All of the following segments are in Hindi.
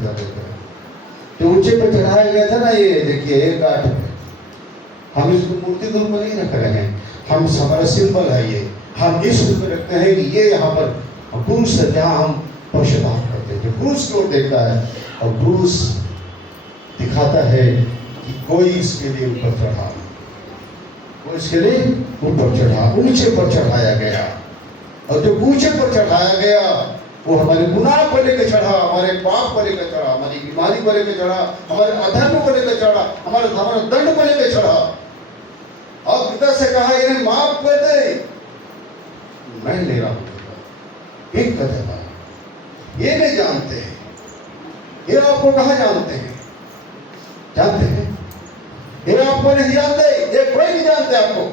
इधर देख रहे हैं। तो ऊंचे पे चढ़ाया गया था ना, ये देखिए एक गाठ पे, हम इसको मूर्ति के रूप में नहीं रख रहे हैं, हम हमारा सिंबल है ये, हम इस रूप में रखते हैं कि ये यहाँ पर क्रूस है जहाँ हम पश्चाताप करते हैं। जो क्रूस की ओर देखता है और क्रूस दिखाता है कि कोई इसके लिए ऊपर चढ़ा, कोई इसके लिए ऊपर चढ़ा, ऊंचे पर चढ़ाया गया। और जो ऊंचे पर चढ़ाया गया वो हमारे गुनाह को लेकर चढ़ा, हमारे पाप को लेकर चढ़ा, हमारी बीमारी को लेकर चढ़ा, हमारे अधर्म को लेकर चढ़ा, हमारे दंड को लेकर चढ़ा। और पिता से कहा इन्हें माफ कर दे, मैं ले रहा हूं। एक कदम ये नहीं जानते हैं, ये आपको कहा जानते हैं, जानते हैं? ये आपको नहीं जानते, ये कोई नहीं जानते आपको,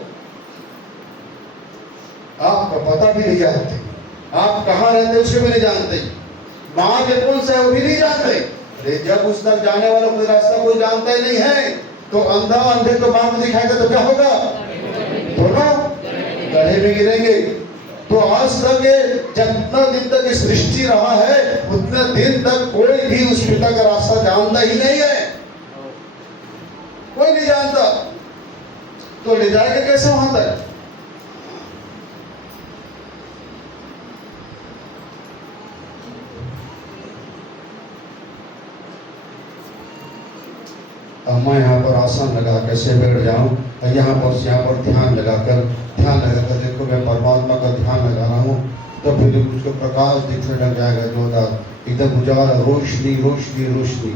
आपका पता भी नहीं जानते, आप कहाँ रहते उसके भी नहीं जानते, माँ के कौन सा है वो भी नहीं जानते। अरे जब उस तक जाने वाला कोई रास्ता कोई जानता ही नहीं है, तो अंधा अंधे को मार्ग दिखाएगा तो क्या होगा? दोनों गड्ढे में गिरेंगे। तो आज तक जितना दिन तक सृष्टि रहा है उतने दिन तक कोई भी उस पिता का रास्ता जानता ही नहीं है, कोई नहीं जानता। तो ले जाएगा कैसे वहां तक? मैं यहाँ पर आसन लगा कैसे बैठ जाऊं, यहाँ पर ध्यान लगाकर देखो मैं परमात्मा का ध्यान लगा रहा हूँ, तो फिर उसको प्रकाश दिखने लग जाएगा, जोरदार एकदम उजाला, रोशनी रोशनी रोशनी।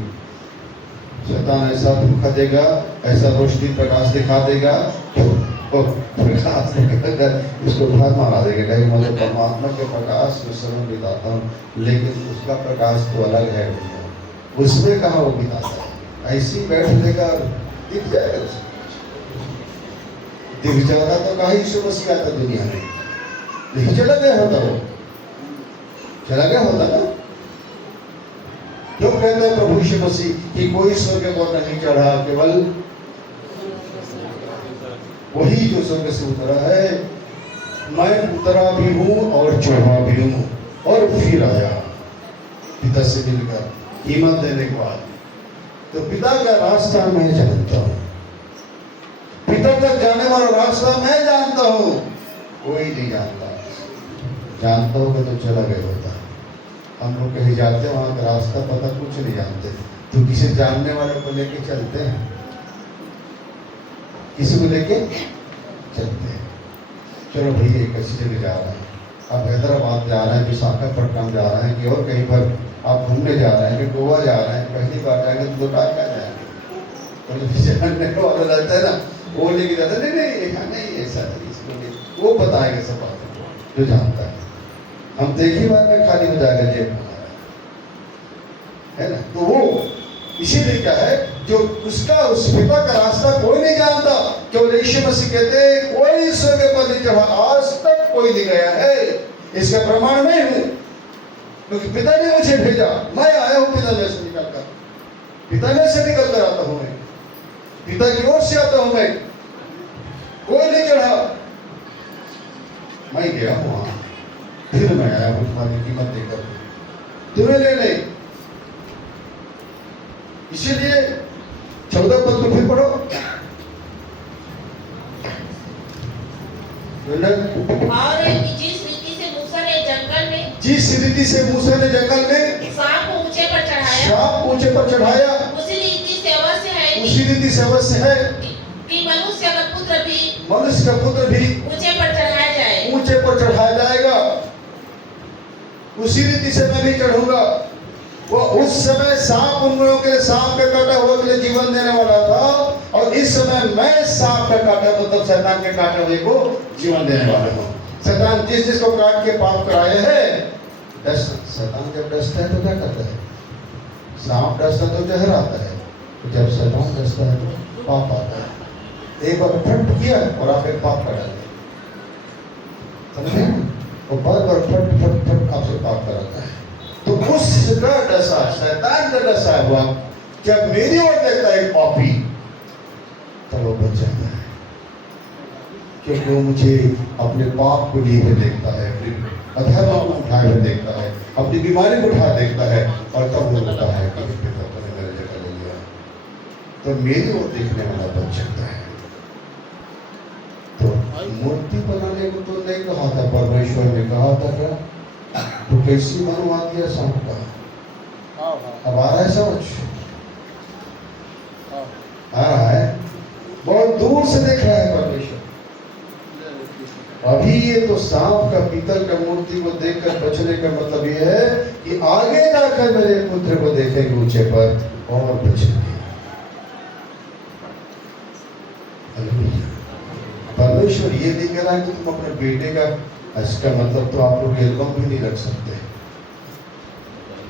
शैतान ऐसा धोखा देगा, ऐसा रोशनी प्रकाश दिखा देगा, तो प्रकाश दिखाकर इसको घर मारा देगा, कहीं मुझे परमात्मा के प्रकाश में समय बिताता हूँ, लेकिन उसका प्रकाश तो अलग है, उसमें कहाँ वो बिताता है? ऐसी बैठ देगा, दिख जाएगा, दिख जाता तो कहा यीशु मसीह आता दुनिया में, नहीं चला गया होता, वो चला गया होता ना। क्यों कहते हैं प्रभु यीशु मसीह कि कोई स्वर्ग को नहीं चढ़ा, केवल वही जो स्वर्ग से उतरा है। मैं उतरा भी हूं और चढ़ा भी हूं और फिर आया पिता से मिलकर कीमत देने के बाद। तो पिता का रास्ता मैं जानता हूं, पिता तक जाने वाला रास्ता मैं जानता हूं, कोई नहीं जानता। जानता होगा तो चला गया होता। हम लोग कहीं जाते हैं वहां का रास्ता पता कुछ नहीं जानते, तो किसी जानने वाले को लेके चलते हैं, किसी को लेके चलते हैं। चलो भैया एक अच्छी जगह जा रहा है, आप हैदराबाद जा रहे हैं, विशाखापट्टनम जा रहे हैं, कि और कहीं पर आप घूमने जा रहे हैं, कि गोवा जा रहे हैं, पहली बार जाएंगे तो दो टाइम क्या जाएंगे, तो जानने वाला रहता है ना, वो लेके जाता है, नहीं ऐसा नहीं, इसको नहीं, वो बताएंगे सब बातें जो जानता है। हम देखी बार में खाली हो जाएगा जेब है ना। तो वो इसीलिए क्या है, जो उसका उस पिता का रास्ता कोई नहीं जानता। केवल यीशु मसीह कहते हैं कोई स्वर्ग पर नहीं चढ़ा, आज तक कोई नहीं गया है, इसका प्रमाण मैं हूं, क्योंकि पिता ने मुझे भेजा, मैं आया हूं पिता में से निकलकर, पिता में से निकल कर आता हूं मैं, पिता की ओर से आता हूं मैं, कोई नहीं चढ़ा, मैं गया हूं वहां, फिर मैं आया हूं तुम्हारी कीमत देकर तुम्हें ले ले। इसीलिए 14 पद को फिर पढ़ो। और जिस रीति से मूसा ने जंगल में सांप को ऊंचे पर चढ़ाया, उसी रीति से अवश्य है कि मनुष्य का पुत्र भी ऊंचे पर चढ़ाया जाएगा। उसी रीति से मैं भी चढ़ूंगा। वो उस समय सांप उन लोगों के लिए सांप का काटा हुए के लिए जीवन देने वाला था, और इस समय मैं सांप का काटा मतलब शैतान के काटे हुए को जीवन देने वाला हूँ। शैतान जिसको काट के पाप कराए है, शैतान जब डसता है तो क्या करता है? सांप डसता तो जहर आता है, जब शैतान डसता है तो पाप आता है। एक बार फट किया और आप एक पाप कर डालते, समझे? वो बार बार फट फट फट आपसे पाप कराता है। तो उसका डसा, शैतान का डसा हुआ जब मेरी ओर देखता है पापी, तब वो बच जाता है, क्योंकि वो मुझे अपने पाप को लिए देखता है, अपने अधर्म को उठाए हुए देखता है। अपनी बीमारी को उठा देखता है और तब वो होता है कि पिता ने मेरे जगह ले लिया। तो मेरी ओर देखने वाला बच सकता है। तो मूर्ति बनाने को तो नहीं कहा था, परमेश्वर ने कहा था क्या तो कैसी बनवा दिया सांप का। अब आ रहा है समझ, आ रहा है, बहुत दूर से देख रहा है परमेश्वर। अभी ये तो सांप का पीतल का मूर्ति को देखकर बचने का मतलब ये है कि आगे जाकर मेरे पुत्र को देखेंगे ऊंचे पर और बचेंगे। परमेश्वर ये नहीं कह रहा है कि तुम अपने बेटे का, इसका मतलब तो आप लोग एल्बम भी नहीं रख सकते,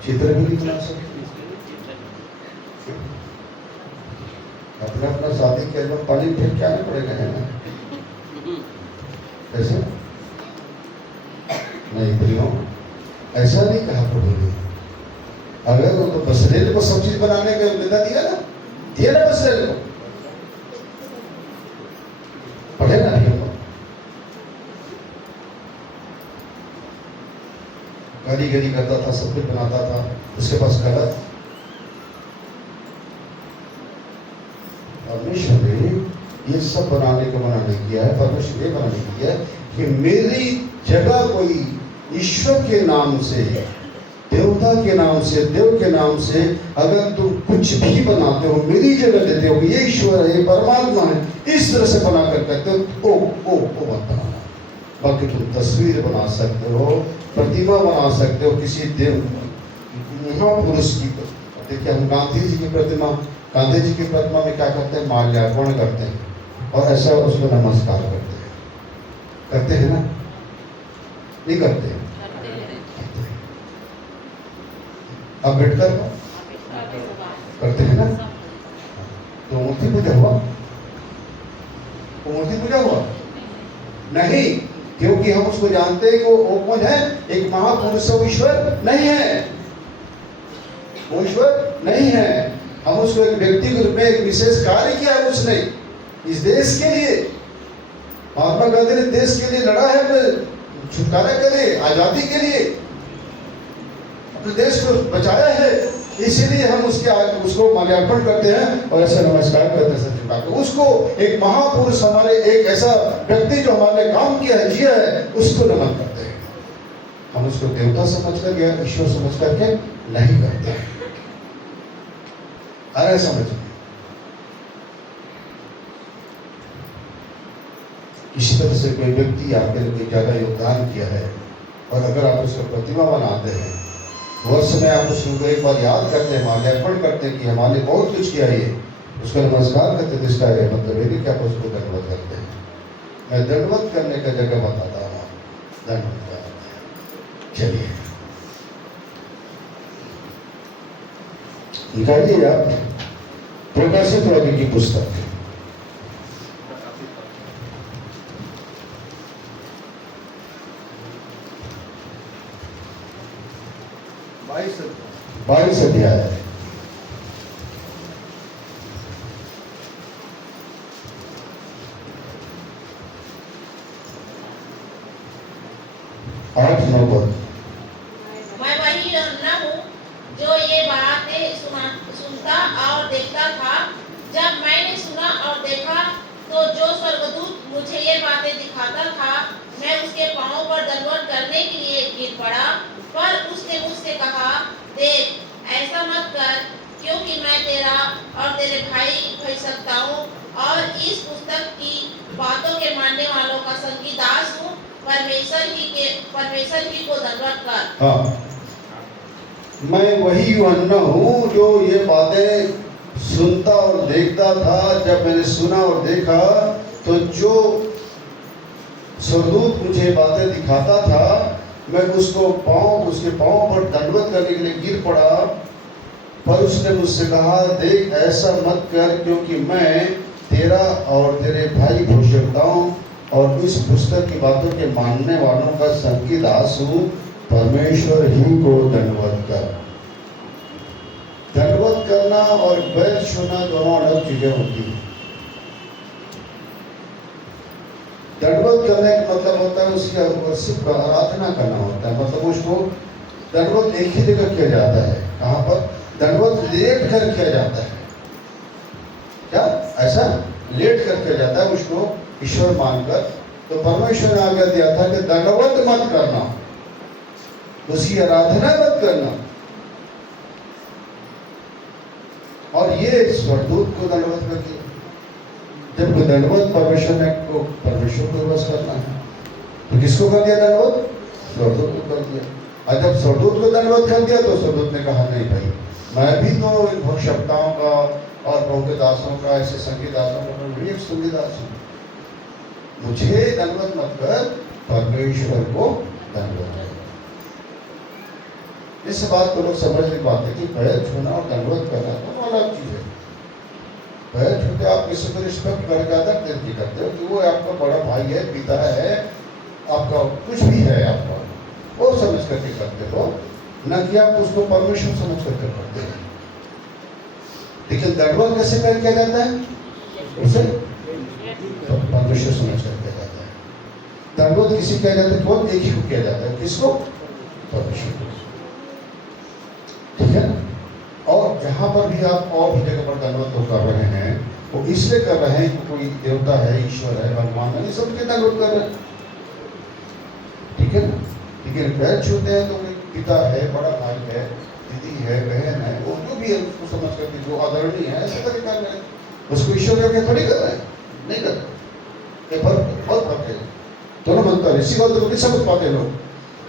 चित्र भी नहीं बना सकते, अपना अपना शादी के एल्बम पानी फेंक क्या नहीं पड़ेगा, है ना? ऐसा नहीं प्रियो, ऐसा नहीं कहा प्रभु ने। अगर वो तो बसरेल को सब चीज बनाने का विदा दिया ना, दिया ना बसरेल को, पढ़े ना भी हम गली करता था, सब कुछ बनाता था, उसके पास गलत। परमेश्वर ने ये सब बनाने को मना नहीं किया है। परमेश्वर ये मना नहीं किया है कि मेरी जगह कोई ईश्वर के नाम से, देवता के नाम से, देव के नाम से अगर तुम कुछ भी बनाते हो, मेरी जगह देते हो, ये ईश्वर है, ये परमात्मा है, इस तरह से बना कर करते हो, ओ मत बनाना। बाकी तुम तस्वीर बना सकते हो, प्रतिमा बना सकते हो किसी देव महापुरुष की। देखिए हम गांधी जी की प्रतिमा में क्या करते हैं, माल्यार्पण करते हैं और ऐसा उसको नमस्कार करते हैं ना, नहीं करते? अम्बेडकर करते हैं ना, तो मूर्ति पूजा हुआ? वो मूर्ति पूजा हुआ नहीं, क्योंकि हम उसको जानते हैं कि वो कौन है, एक महापुरुष। वो ईश्वर नहीं है, वो ईश्वर नहीं है। हम उसको एक व्यक्ति के रूप में एक विशेष कार्य किया है उसने इस देश के लिए। महात्मा गांधी ने देश के लिए लड़ा है, अपने छुटकारा के लिए, आजादी के लिए, अपने देश को बचाया है। इसीलिए हम उसको माल्यार्पण करते हैं और ऐसा नमस्कार करते हैं सच्चे बात। उसको एक महापुरुष, हमारे एक ऐसा व्यक्ति जो हमारे काम किया है, जिया है, उसको नमन करते हैं। हम उसको देवता समझकर या ईश्वर समझ करके नहीं करते हैं। अरे समझ, किसी तरह से कोई व्यक्ति आपके लिए कोई ज्यादा योगदान किया है और अगर आप उसको प्रतिमा बनाते हैं, वर्ष में आप उसको एक बार याद करते हैं, माल्यार्पण करते हैं कि हमारे बहुत कुछ किया, ये उसका नमस्कार करते हैं, इसका मतलब ये नहीं कि आप उसको दंडवत करते हैं। मैं दंडवत करने का जगह बताता हूँ, दंडवत का। चलिए निकालिए आप प्रकाशित वाक्य की पुस्तक, बाईस अध्याय, आठ नौ पद। मैं वही न हूँ जो ये बातें सुनता और देखता था। जब मैंने सुना और देखा तो जो स्वर्गदूत मुझे ये बातें दिखाता था, मैं उसके पांवों पर दंडवत करने के लिए गिर पड़ा। पर उसने मुझसे कहा, देख, ऐसा मत कर, क्योंकि मैं तेरा और तेरे भाई भय सकता हूँ और इस पुस्तक की बातों के मानने वालों का संगी दास हूँ। परमेश्वर ही को दंडवत कर। हाँ, मैं वही यूहन्ना हूँ जो ये बातें सुनता और देखता था। जब मैंने सुना और देखा तो जो स्वर्गदूत मुझे बातें दिखाता था, मैं उसके पांव पर दंडवत करने के लिए गिर पड़ा। पर उसने मुझसे कहा, देख, ऐसा मत कर, क्योंकि मैं तेरा और तेरे भाई भविष्यवक्ताओं और इस पुस्तक की बातों के मानने वालों का संगी दास हूँ। परमेश्वर ही को दंडवत कर। दंडवत करना और बैर छूना दोनों अलग चीजें होती हैं। दंडवत करने का मतलब होता है उसकी वर्शिप का, आराधना करना होता है, मतलब उसको दंडवत एक ही जगह किया जाता है। कहाँ पर? दंडवत लेट कर किया जाता है। क्या ऐसा लेट कर किया जाता है, उसको ईश्वर मानकर। तो परमेश्वर ने आज्ञा दिया था कि दंडवत मत करना, उसकी आराधना मत करना। और ये स्वर्गदूत को दंडवत कर दिया। जब दंडवत परमेश्वर ने को परमेश्वर को बस करना है, तो किसको कर दिया दंडवत? स्वर्गदूत को कर दिया। और जब स्वर्गदूत को दंडवत कर दिया तो स्वर्गदूत ने कहा नहीं भाई, मैं भी तो इन भक्ष्यताओं का और प्रभु के दासों का, ऐसे संगीत दासों का मैं भी एक संगीत दास हूँ, मुझे दंडवत मत कर, परमेश्वर को दंडवत कर। इस बात को लोग समझ नहीं पाते कि पैर छूना और दंडवत करना दोनों अलग चीज है। पैर छूते आप किसी को रिस्पेक्ट करके आदर देती करते हो कि वो आपका बड़ा भाई है, पिता है, आपका कुछ भी है, आपका वो समझ करके करते हो, न कि आप उसको परमेश्वर समझ करके करते हो। लेकिन दंडवत कैसे कर किया जाता है? उसे परमेश्वर समझ कर किया जाता है। दंडवत किसी किया जाता है? केवल एक ही को किया जाता है। किसको? परमेश्वर को। ठीक है। और जहां पर भी आप और भी जगह पर दंडवत तो कर रहे हैं, वो इसलिए कर रहे हैं कि कोई देवता है, ईश्वर है, भगवान है, ये सब के दंडवत कर रहे हैं। ठीक है ना? लेकिन पैर छूते हैं तो कोई पिता है, बड़ा भाई है, दीदी है, बहन है, वो जो भी है उसको समझ करके जो आदरणीय है ऐसे करके कर रहे हैं। उसको ईश्वर करके थोड़ी कर रहे हैं, नहीं कर रहे। ये बहुत फर्क है, दोनों बनता है। इसी बात को नहीं समझ पाते लोग।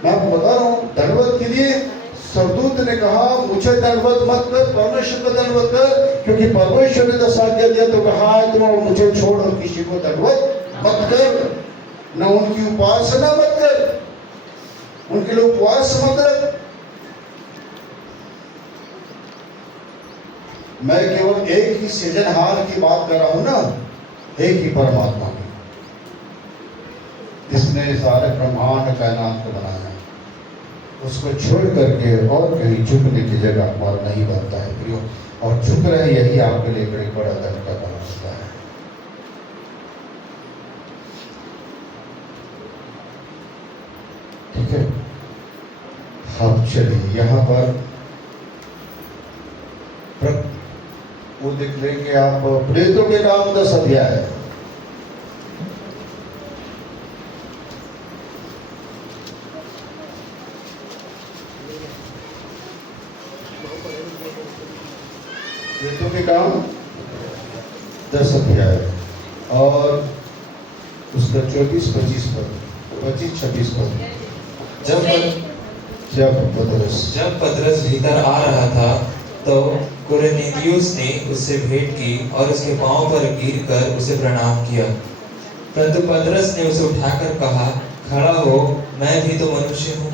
मैं आपको बता रहा हूँ, दंडवत के लिए स्वर्गदूत ने कहा मुझे दंडवत मत कर, परमेश्वर को दंडवत कर, क्योंकि परमेश्वर ने तो आज्ञा दिया तो कहा तुम मुझे छोड़ और किसी को दंडवत मत कर, न उनकी उपासना मत कर, उनके लिए उपवास मत रख। मैं केवल एक ही सृजनहार की बात कर रहा हूं ना, एक ही परमात्मा की, जिसने सारे ब्रह्मांड कायनात को बनाया, उसको छोड़ करके और कहीं झुकने की जगह हमारा नहीं बनता है प्रियो। और झुक रहे, यही आपके लिए बड़ी बड़ा दंड का काम होता है। ठीक है। अब चलिए यहाँ पर वो देख लेंगे आप, प्रेतों के काम 10 अध्याय। प्रेतों के काम 10 अध्याय और उसका 24-25 पद, 25-26 पद। जब पतरस भीतर आ रहा था तो कुरनेलियुस ने उससे भेंट की और उसके पांव पर गिरकर उसे प्रणाम किया। परंतु पतरस ने उसे उठाकर कहा, खड़ा हो, मैं भी तो मनुष्य हूँ।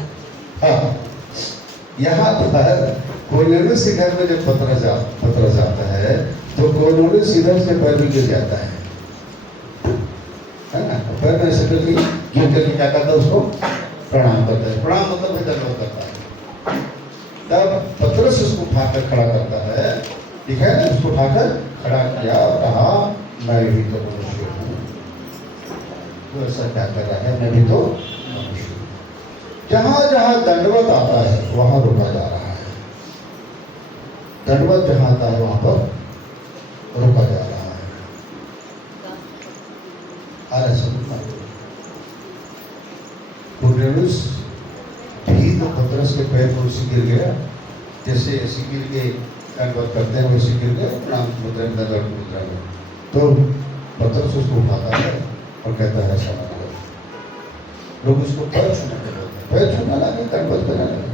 हाँ, यहाँ पर कोर्नेलियुस के घर में जब पतरस जाता है तो कोर्नेलियुस इधर से पैर में गिर जाता है ना? पैर में ऐसे करके गिर करके क्या करता है? उसको प्रणाम करता है। प्रणाम मतलब है दंडवत करता है। तब पतरस उसको उठाकर खड़ा करता है। ठीक है, उसको उठाकर खड़ा किया और कहा मैं भी तो मनुष्य हूँ। तो ऐसा क्या कर रहा है? मैं भी तो मनुष्य हूँ। जहां जहां दंडवत आता है वहां रोका जा रहा है। दंडवत जहां आता है वहां पर रोका जा रहा है। कुरनेलियुस भी तो पतरस के पैर पर उसी गिर गया, जैसे ऐसे गिर के दंडवत करते हैं वैसे गिर गए प्रणाम मुद्रा में। तो पतरस उसको उठाता है और कहता है ऐसा मत करो। लोग उसको पैर छूने के बोलते हैं, पैर छूना ना कि दंडवत करना नहीं।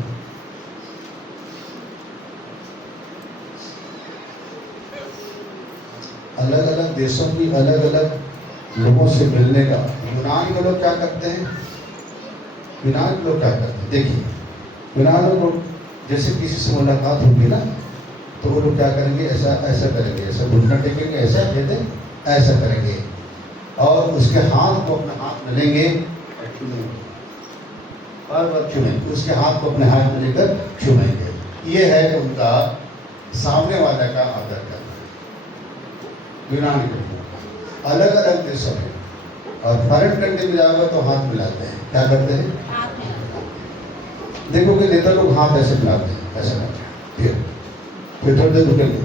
अलग अलग देशों की अलग अलग लोगों से मिलने का, यूनान के लोग क्या करते हैं? यूनान के लोग क्या करते हैं? देखिए, यूनान लोग जैसे किसी से मुलाकात होगी ना तो वो लोग क्या करेंगे? ऐसा ऐसा करेंगे, ऐसा घुटना टेकेंगे, ऐसा कहते ऐसा करेंगे और उसके हाथ को अपने हाथ में लेंगे, बार बार छूएंगे, उसके हाथ को अपने हाथ में लेकर छूएंगे। ये है उनका सामने वाले का आदर करना। यूनान के अलग अलग देशों में, और फॉरेन कंट्री में जाओगे तो हाथ मिलाते हैं। क्या करते हैं? देखो कि नेता लोग हाथ ऐसे मिलाते हैं, ऐसे करते हैं, फिर थोड़ी देर रुकेंगे,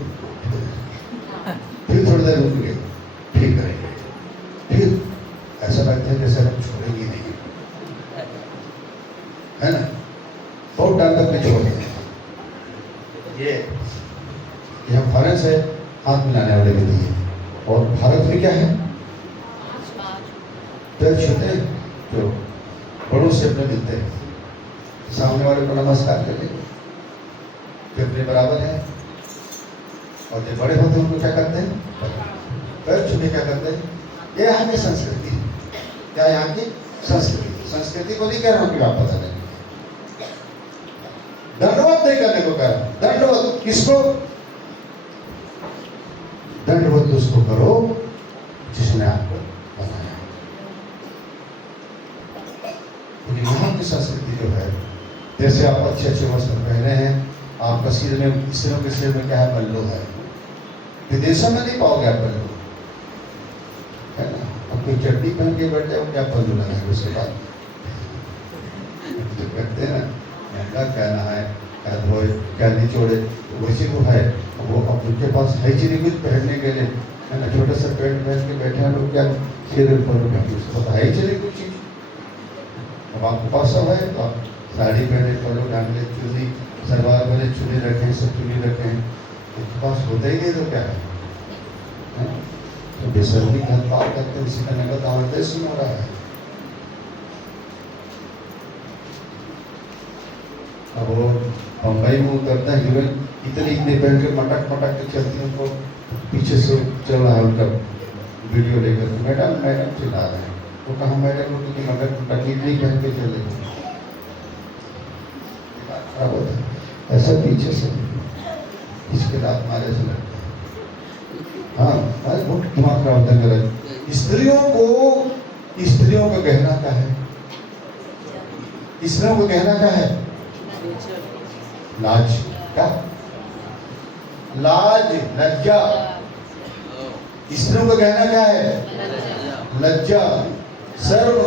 फिर थोड़ी देर रुकेंगे, ठीक करेंगे, फिर ऐसा लगता है जैसे हम छोड़ेंगे नहीं, है ना? बहुत टाइम तक नहीं छोड़ेंगे। ये हम भारत से हाथ मिलाने वाले विधि है। और भारत में क्या है? पैर छूते हैं, जो बड़ों से अपने मिलते हैं, सामने वाले को नमस्कार कर लेंगे, जो अपने बराबर है, और जो बड़े होते हैं उनको क्या करते हैं? पैर छूने क्या करते हैं? ये यहाँ की संस्कृति है। क्या यहाँ की संस्कृति को नहीं कह रहा हूँ कि आप पता नहीं, दंडवत नहीं करने को कह रहा हूं। दंडवत किसको? दंडवत उसको करो जिसने आपको बनाया। क्योंकि यहाँ की संस्कृति जो है, जैसे आप अच्छे अच्छे वस्त्र पहने हैं, आपका सिर में, स्त्रियों के सिर में क्या है? पल्लू है। विदेशों में नहीं पाओगे आप पल्लू, है ना? अब कोई चड्डी पहन के बैठ जाओ, क्या पल्लू लगाएंगे उसके बाद? जो कहते हैं ना, क्या कहना है, क्या निचोड़े, वैसे तो है वो। अब उनके पास है ही नहीं कुछ पहनने के लिए, है ना? छोटा सा पैंट पहन के बैठे हैं लोग, क्या सिर पर उसको पता है ही नहीं कुछ चीज। अब आपके पास सब है तो आप साड़ी पहने, पल्लू डांगे, चुन्नी, सलवार वाले चुन्नी रखें, सब चुन्नी रखें, उसके पास होता ही नहीं तो क्या है? तो बेसब्री का पार करते इसी का नगद हमारे देश में हो रहा है। अब वो बम्बई में उतरता है हीरोइन, इतनी पहन के मटक मटक के चलती है, उनको पीछे से चल रहा है उनका वीडियो लेकर, मैडम मैडम चिल्ला रहे हैं। वो कहा मैडम लोग की मटक मटक इतनी पहन के चले, खराब होता है। ऐसा पीछे से इसके रात मारे से लगता है। हाँ, अरे बहुत दिमाग खराब होता है मेरा। स्त्रियों का गहना क्या है? स्त्रियों का गहना क्या है? लाज। क्या? लाज, लज्जा। स्त्रियों का गहना क्या है? लज्जा, शर्म,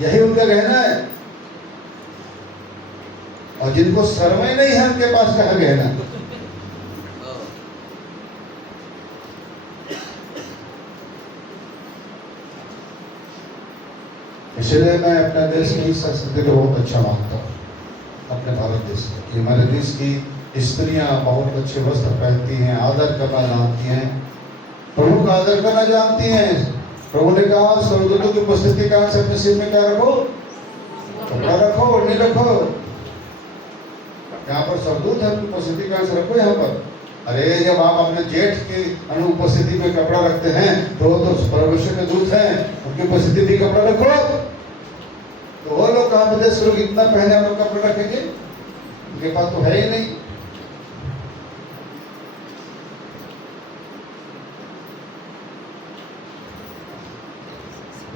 यही उनका गहना है। और जिनको शर्म ही नहीं है, उनके पास क्या गहना? इसलिए मैं अपने देश की संस्कृति को बहुत अच्छा मानता हूँ, अपने भारत देश में, कि हमारे देश की स्त्रियां बहुत अच्छे वस्त्र पहनती हैं, आदर करना जानती हैं, प्रभु का आदर करना जानती हैं। प्रभु ने कहा स्वर्गदूतों की उपस्थिति का अपने सिर में क्या रखो? कपड़ा रखो, ओढ़नी रखो। यहाँ पर स्वर्गदूत है, उनकी उपस्थिति का रखो यहाँ पर। अरे जब आप अपने जेठ की अनुपस्थिति में कपड़ा रखते हैं तो वो तो परमेश्वर के दूत हैं, उनकी उपस्थिति भी कपड़ा रखो। तो वो लोग कहाँ विदेश लोग इतना पहने हम लोग कपड़ा रखेंगे? उनके पास तो है ही नहीं।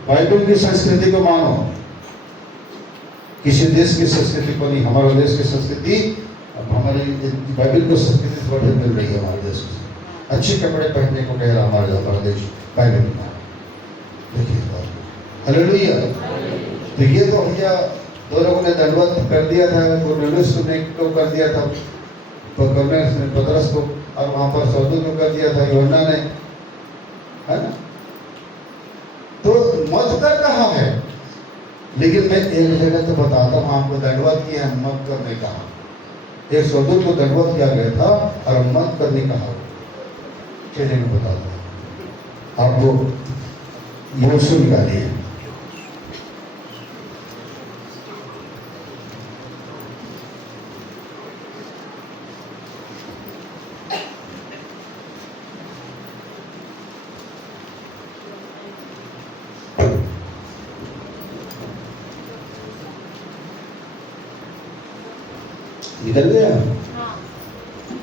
बाइबल की संस्कृति को मानो, किसी देश की संस्कृति को नहीं। हमारे देश की संस्कृति, अब हमारी बाइबल को संस्कृति बढ़ मिल रही है हमारे देश को। अच्छे कपड़े पहनने को कह रहा हमारा देश बाइबल में। देखिए, हालेलुया। तो ये तो भैया दो लोगों ने दंडवत कर दिया था, कुरनेलियुस को कर दिया था, तो कुरनेलियुस ने पतरस को, और वहां पर स्वर्गदूत को कर दिया था यूहन्ना ने, है ना? तो मत कर कहा है, लेकिन मैं एक जगह तो बताता हूँ आपको, दंडवत किया है, मत करने कहा। एक स्वर्गदूत को दंडवत किया गया था और मत करने कहा। चलिए मैं बताता हूँ आपको। यहोशू निकालिए, निकल गया।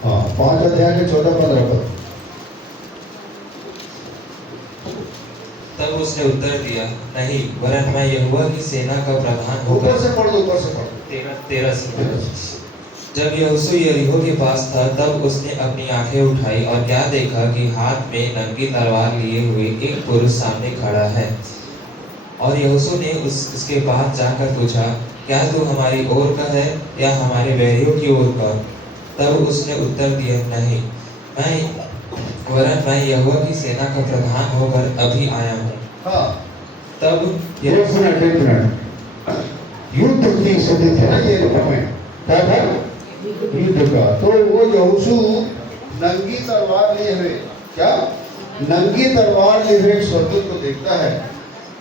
हाँ, 5 अध्याय के 14-15 पद। तब उसने उत्तर दिया, नहीं, वरन मैं यहोवा की सेना का प्रधान होकर। ऊपर से पढ़ दो, ऊपर से पढ़ दो। 13 जब यहोशू यरीहो के पास था, तब उसने अपनी आंखें उठाई और क्या देखा कि हाथ में नंगी तलवार लिए हुए एक पुरुष सामने खड़ा है। और यहोशू ने उसके पास जाकर पूछा, क्या तू हमारी ओर का है या हमारे बैरियों की ओर का? तब उसने उत्तर दिया, नहीं, मैं यहोवा की सेना का प्रधान होकर अभी आया हूँ। हाँ, तब एक मिनट युद्ध की स्थिति थी ना ये में, क्या था? युद्ध का। तो वो यहोशू नंगी तलवार लिए हुए, क्या नंगी तलवार लिए हुए एक स्वर्गदूत को देखता है।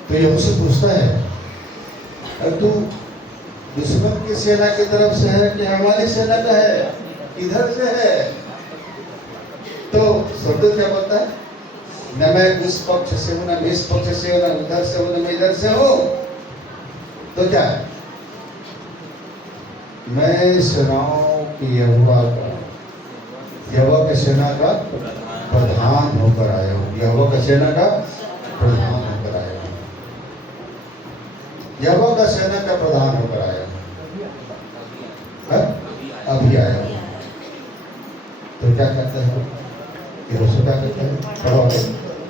तो यहोशू पूछता है, अब तू दुश्मन की सेना की तरफ से है कि हमारी सेना का है, इधर से है? तो स्वर्गदूत क्या बोलता है, न मैं उस पक्ष से हूं, न इस पक्ष से हूं, न उधर से हूं, न मैं इधर से हूं। तो क्या है? मैं सेनाओं की यहोवा की सेना का प्रधान होकर आया हूँ। यहोवा की सेना का प्रधान होकर आया हूँ। यहोवा का सेना का प्रधान होकर आया हूँ। अभी आया हूँ। तो क्या करते हैं? यहोशू क्या करते हैं?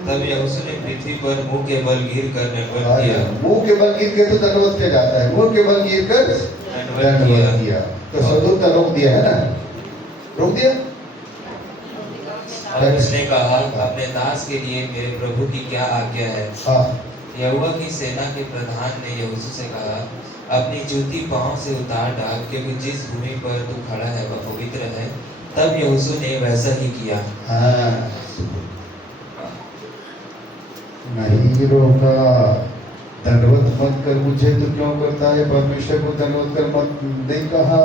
तब यहोशू ने पृथ्वी पर मुंह के बल गिर कर दंडवत किया। मुंह के बल गिर के तो दंडवत किया जाता है, मुंह के बल गिर कर दंडवत किया। तो स्वर्गदूत ने रोक दिया है ना, रोक दिया। और उसने कहा, अपने दास के लिए मेरे प्रभु की क्या आज्ञा है? हाँ, यहोवा की सेना के प्रधान ने यहोशू से कहा, अपनी जूती पांव से उतार डाल, क्योंकि जिस भूमि पर तू खड़ा है वह पवित्र है। तब यहोशू ने वैसा ही किया। हाँ, नहीं रोका। दंडवत मत कर, मुझे तो क्यों करता है? परमेश्वर को दंडवत कर मत नहीं कहा।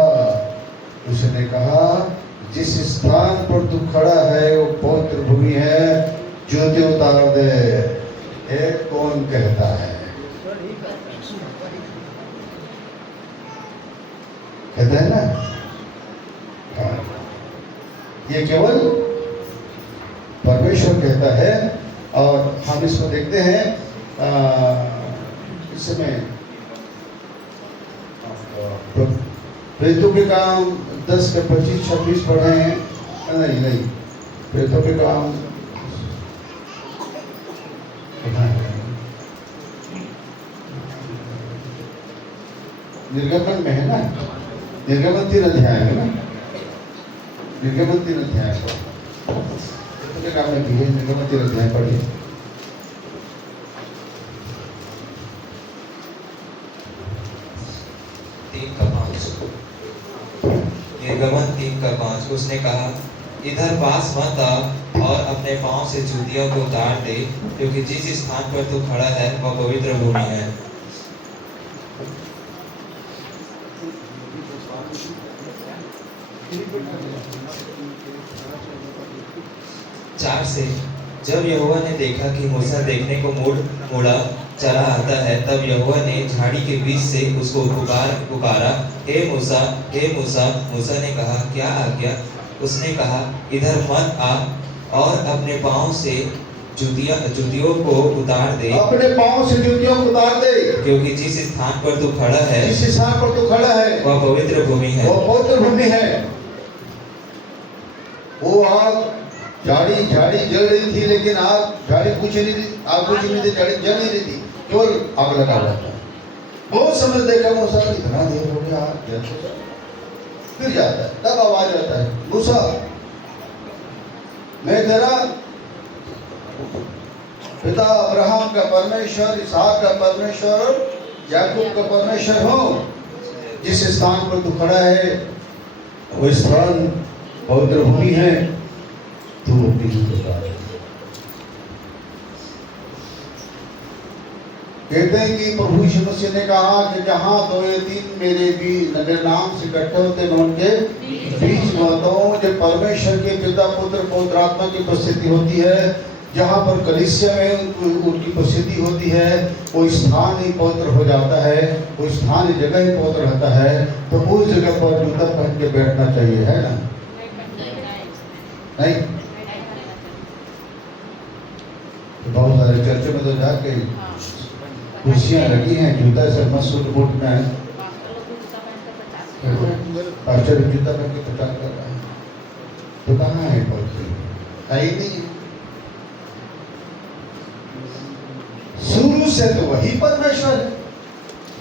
उसने कहा, जिस स्थान पर तू खड़ा है वो पवित्र भूमि है, जूते उतार दे। ये कौन कहता है? कहता है ना। हाँ, ये केवल परमेश्वर कहता है। और हम इसको देखते हैं इस समय प्रेतों के काम 10 के 25-26 पढ़े हैं। नहीं, प्रेतों के काम निर्गमन में है ना, निर्गमन 3 अध्याय है ना, निर्गमन 3 अध्याय के काम में भी है। निर्गमन 3 अध्याय पढ़िए। निर्गमन 3:5। उसने कहा, इधर पास मत आ और अपने पांव से जूतियों को उतार दे, क्योंकि जिस स्थान पर तू खड़ा है वह पवित्र भूमि है। 4 से जब यहोवा ने देखा कि मूसा देखने को मुड़ा चला आता है, तब यहोवा ने झाड़ी के बीच से उसको पुकारा, हे मूसा, हे मूसा। मूसा ने कहा, क्या आज्ञा? उसने कहा, इधर मत आ और अपने पांव से जूतियों को उतार दे। अपने पांव से जूतियों को उतार दे, क्योंकि जिस स्थान पर तू खड़ा है, जिस स्थान पर तू खड़ा है वह पवित्र भूमि है। वो पवित्र भूमि है। वो आग झाड़ी जल रही थी, लेकिन आग झाड़ी कुछ नहीं थी, आग कुछ नहीं थी, झाड़ी जल नहीं रही थी, केवल आग लगा हुआ था। बहुत समय देखा मूसा, इतना देर हो गया आग जल, फिर जाता है, तब आवाज आता है, मूसा मैं तेरा पिता अब्राहम का परमेश्वर, इसहाक का परमेश्वर, याकूब का परमेश्वर हूँ। जिस स्थान पर तू खड़ा है वो स्थान पवित्र भूमि है, तू अपनी जूती उतार। कहते हैं कि प्रभु यीशु मसीह ने कहा कि जहाँ 2 या 3 मेरे नाम से इकट्ठे होते हैं, उनके बीच में होता हूँ। जब परमेश्वर के पिता, पुत्र, पवित्र आत्मा की उपस्थिति होती है, जहाँ पर कलीसिया में उनकी उपस्थिति होती है, वो स्थान ही पवित्र हो जाता है, वो स्थान ही जगह ही पवित्र रहता है। तो उस जगह पर जूता पहन के बैठना चाहिए, है ना? नहीं, तो बहुत सारे चर्चों में तो जाके कुर्सियां लगी हैं, जूता से मसूद बूट में है, पास्टर जूता पहन के प्रचार कर रहा है। तो कहाँ है पवित्र? है ही नहीं। शुरू से तो वही परमेश्वर है,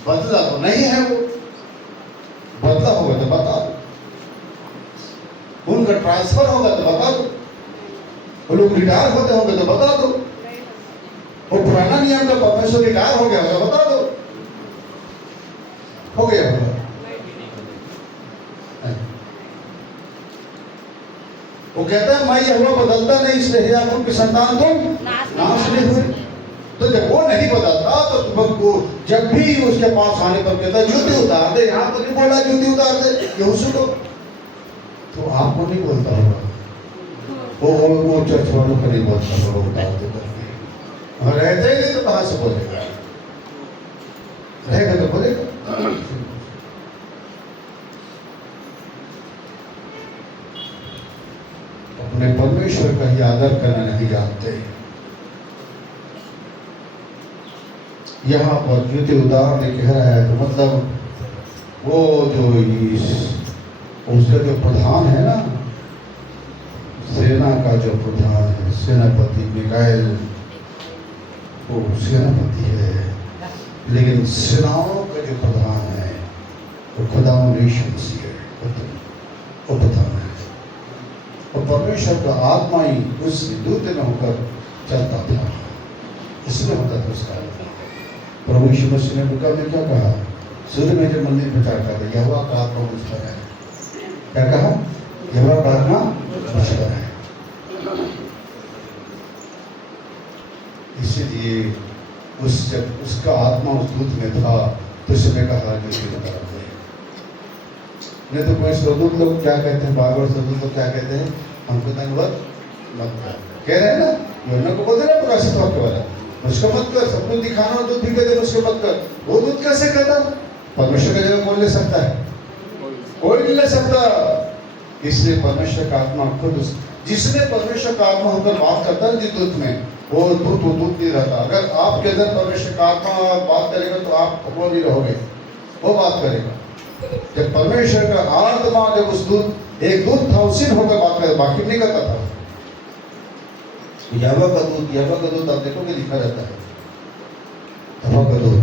बदला तो नहीं है वो। ट्रांसफर होगा तो बता दो, वो लोग रिटायर होते होंगे तो बता दो, वो पुराना नियम का परमेश्वर रिटायर हो गया तो बता दो, हो गया होगा। वो कहता है मैं यहोवा बदलता नहीं, इसलिए याकूब की संतान तुम नाश नहीं हुए। तो जब वो नहीं बदलता तो तुमको जब भी उसके पास आने पर कहता है जूती उतार दे, यहाँ पर नहीं बोला जूती उतार दे यहोशू को, तो आपको नहीं बोलता होगा, वो चर्च वालों को नहीं बोलता होगा उतार दे करके, और रहते ही नहीं तो कहाँ से बोलेगा, रहेगा तो बोलेगा। अपने परमेश्वर का ही आदर करना नहीं जानते। यहाँ पर जूते उतार दे कह रहा है तो मतलब वो जो उसका जो प्रधान है ना, सेना का जो प्रधान है, सेनापति मिकाएल, वो सेनापति है, लेकिन सेनाओं का जो प्रधान है वो खुदावंद यीशु मसीह है, वो प्रधान है। और परमेश्वर का आत्मा ही उस दूत में होकर चलता था, इसमें होता था उसका। प्रभु यीशु मसीह ने लूका में क्या कहा, सूर्य में जब मंदिर में चढ़ता था, यहोवा का आत्मा मुझ पर है। क्या कहा? यहोवा का आत्मा मुझ पर है। इसीलिए जब उसका आत्मा उस दूत में था तो उसने कहा कि नहीं तो कोई स्वदूत लोग क्या कहते हैं, बार बार स्वदूत लोग क्या कहते हैं, हमको धन्यवाद मत कर, कह रहे हैं ना, यूहन्ना को बोलते ना प्रकाशित वाक्य वाला, उसका मत कर, सब कुछ दिखाना दूध भी कहते हैं उसके मत कर। वो दूध कैसे कहता? परमेश्वर की जगह कौन ले सकता है? कोई नहीं ले सकता। इसलिए परमेश्वर का आत्मा खुद जिसने परमेश्वर का आत्मा होकर बात करता है जिस दूत में, वो दूत नहीं रहता। अगर आपके अंदर परमेश्वर का आत्मा बात करेगा तो आप वो नहीं रहोगे, वो बात करेगा। जब परमेश्वर का आत्मा जब उस दूत, एक दूत था उसी होकर बात करे, बाकी नहीं करता था। यहोवा का दूत आप देखोगे लिखा रहता है, यहोवा का दूत,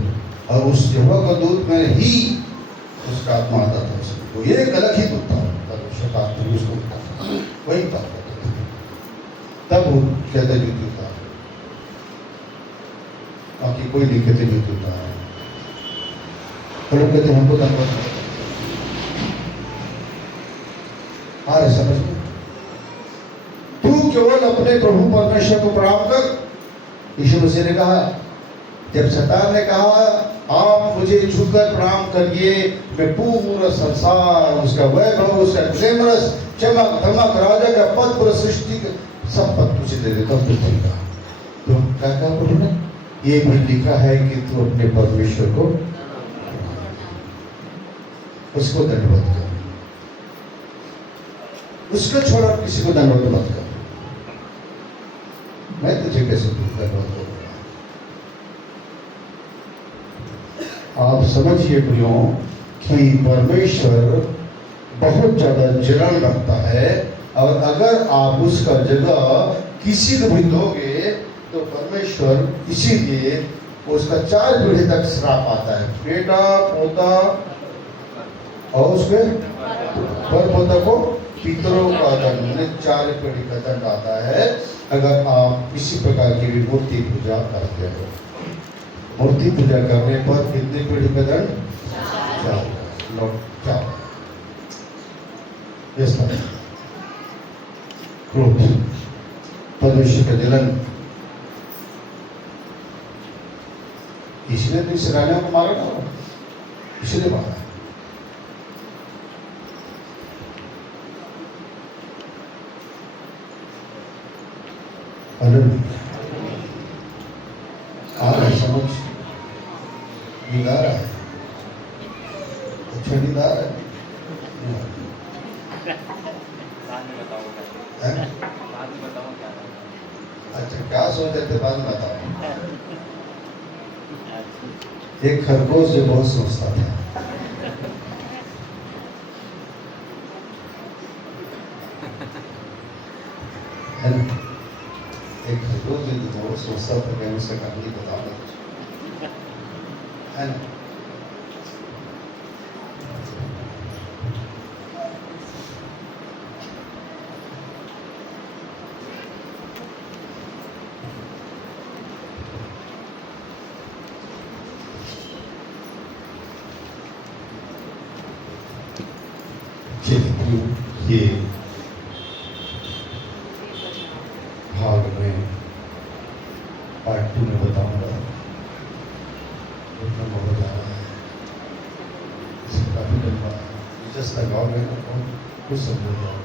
और उस यहोवा का दूत में ही उसका आत्मा आता था उसमें। वो एक अलग ही दूत था, परमेश्वर का आत्मा उसको वही बात करता था। तब वो कहते जूती उतार, बाकी कोई नहीं कहते जूती उतार। तो लोग कहते हमको धन्यवाद आ रहे समझ में। तू केवल अपने प्रभु परमेश्वर को प्रणाम कर। यीशु मसीह ने कहा, जब शैतान ने कहा आप मुझे झुककर प्रणाम करिए, मैं पूरा संसार, उसका वैभव, उसका ग्लैमरस, चमक धमक, राजा का पद, पूरा सृष्टि का सब पद तुझे दे देता हूं। तो क्या कहा प्रभु ने? ये भी लिखा है कि तू अपने परमेश्वर को उसको धन्यवाद कर, उसको छोड़ा किसी को धन्यवाद मत कर। मैं तुझे कैसे धन्यवाद करूंगा? आप समझिए प्रियो कि परमेश्वर बहुत ज्यादा जलन रखता है, और अगर आप उसका जगह किसी को भी दोगे तो परमेश्वर इसीलिए उसका 4 पीढ़ी तक श्राप आता है। बेटा, पोता और उसके पर पोता को पितरों का दंड, 4 पीढ़ी का दंड आता है अगर आप किसी प्रकार की भी मूर्ति पूजा करते हो। मूर्ति पूजा करने पर कितने पीढ़ी का दंड? 4। क्रोध, परमेश्वर का जलन, इसलिए तो इस राजा को मारा ना, इसलिए मारा। आ रहा है समझ, नींद आ रहा है, अच्छा नींद आ रहा है। अच्छा क्या सोच रहे थे, बाद में बताओ। एक खरगोश जो बहुत सोचता था, है ना? एक खरगोश जो बहुत सोचता था कि उसका कहानी बताऊंगा, है ना? ये भाग में पार्ट 2 में बताऊंगा। उतना बहुत जा रहा है, इसमें काफी लंबा जस्ट लगाओगे ना तो कुछ समझ जाओ।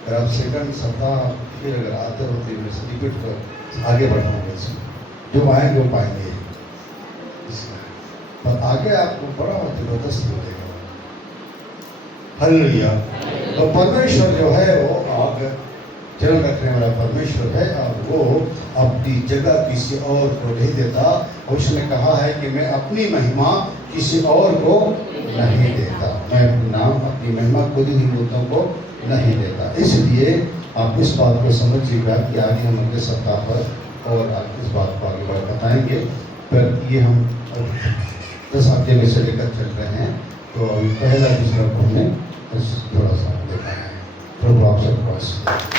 अगर आप सेकंड सप्ताह फिर अगर आते हो तो से रिपीट कर आगे बढ़ाओगे, इसमें जो आएंगे वो पाएंगे इसमें, पर आगे आपको बड़ा जबरदस्त मिलेगा। हालेलुया। तो परमेश्वर जो है वो आग जन्म रखने वाला परमेश्वर है और वो अपनी जगह किसी और को नहीं देता। उसने कहा है कि मैं अपनी महिमा किसी और को नहीं देता, मैं अपनी महिमा खुद ही दूतों को नहीं देता। इसलिए आप इस बात को समझिएगा कि आगे हम अगले सप्ताह पर और इस बात को आगे बढ़ बताएंगे। पर ये हम 10 हफ्ते में से लेकर चल रहे हैं, तो अभी पहला दूसरा को हमने थोड़ा सा देखा है। प्रभु आप सबको आशीर्वाद।